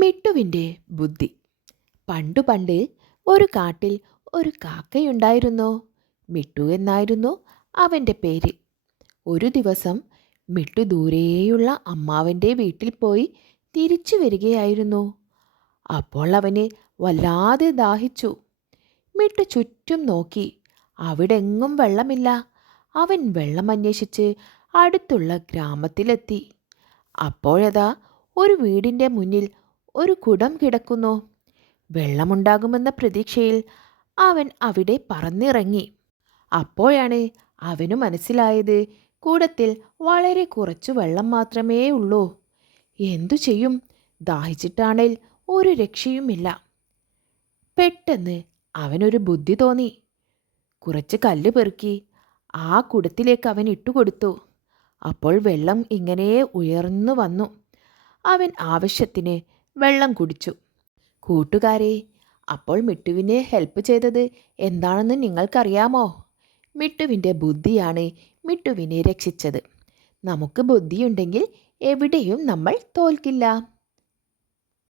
മിട്ടുവിൻ്റെ ബുദ്ധി. പണ്ടു പണ്ട് ഒരു കാട്ടിൽ ഒരു കാക്കയുണ്ടായിരുന്നു. മിട്ടു എന്നായിരുന്നു അവൻ്റെ പേര്. ഒരു ദിവസം മിട്ടു ദൂരെയുള്ള അമ്മാവൻ്റെ വീട്ടിൽ പോയി തിരിച്ചു വരികയായിരുന്നു. അപ്പോൾ അവന് വല്ലാതെ ദാഹിച്ചു. മിട്ടു ചുറ്റും നോക്കി. അവിടെങ്ങും വെള്ളമില്ല. അവൻ വെള്ളം അന്വേഷിച്ച് അടുത്തുള്ള ഗ്രാമത്തിലെത്തി. അപ്പോഴതാ ഒരു വീടിൻ്റെ മുന്നിൽ ഒരു കുടം കിടക്കുന്നു. വെള്ളമുണ്ടാകുമെന്ന പ്രതീക്ഷയിൽ അവൻ അവിടെ പറന്നിറങ്ങി. അപ്പോഴാണ് അവനു മനസ്സിലായത് കുടത്തിൽ വളരെ കുറച്ചു വെള്ളം മാത്രമേ ഉള്ളൂ. എന്തു ചെയ്യും? ദാഹിച്ചിട്ടാണേൽ ഒരു രക്ഷയുമില്ല. പെട്ടെന്ന് അവനൊരു ബുദ്ധി തോന്നി. കുറച്ച് കല്ല് പെറുക്കി ആ കുടത്തിലേക്ക് അവൻ ഇട്ടുകൊടുത്തു. അപ്പോൾ വെള്ളം ഇങ്ങനെ ഉയർന്നു വന്നു. അവൻ ആവശ്യത്തിന് വെള്ളം കുടിച്ചു. കൂട്ടുകാരെ, അപ്പോൾ മിട്ടുവിനെ ഹെൽപ്പ് ചെയ്തത് എന്താണെന്ന് നിങ്ങൾക്കറിയാമോ? മിട്ടുവിൻ്റെ ബുദ്ധിയാണ് മിട്ടുവിനെ രക്ഷിച്ചത്. നമുക്ക് ബുദ്ധിയുണ്ടെങ്കിൽ എവിടെയും നമ്മൾ തോൽക്കില്ല.